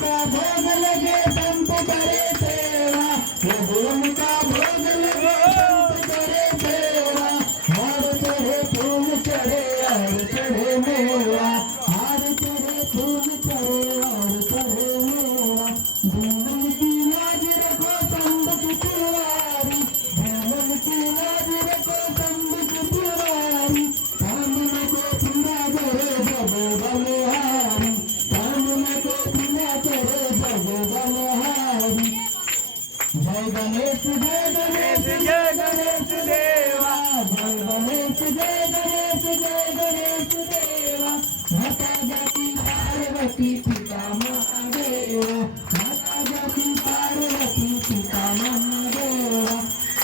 का भोग लगे संत करे सेवा, भगवान का भोग लगे संत करे सेवा। हार चढ़े फूल चढ़े और चढ़े मेवा, हार चढ़े फूल चढ़े और चढ़े मेवा। जीवन की लाज रखो संत तिवारी, जीवन की लाज रखो संत तिवारी। सामने को पीड़ा करे जग बलिहारी, सामने को पीड़ा करे जग बलिहारी। जय गणेश जय गणेश जय गणेश देवा, जय गणेश जय गणेश जय गणेश देवा। माता जाती पार्वती पिता महादेवा, माता जाती पार्वती पिता महादेवा।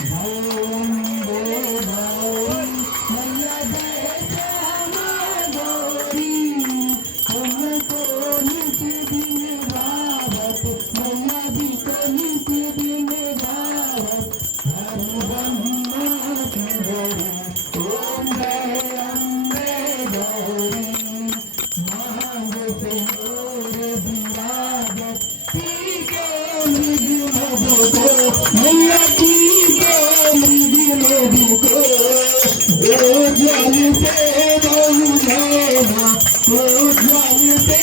जय वंदे गौरी मैया जय श्यामा गौरी, हमको नित्य दिन रावत मैया जी को नित्य दिन रावत। हरि ब्रह्मा की गौरी ओम जय अम्बे गौरी, मांग से मोर विराजत टीके मृग मधुको, मैया टीके मृग मधुको। ओ जल से बहु नैना, ओ जल से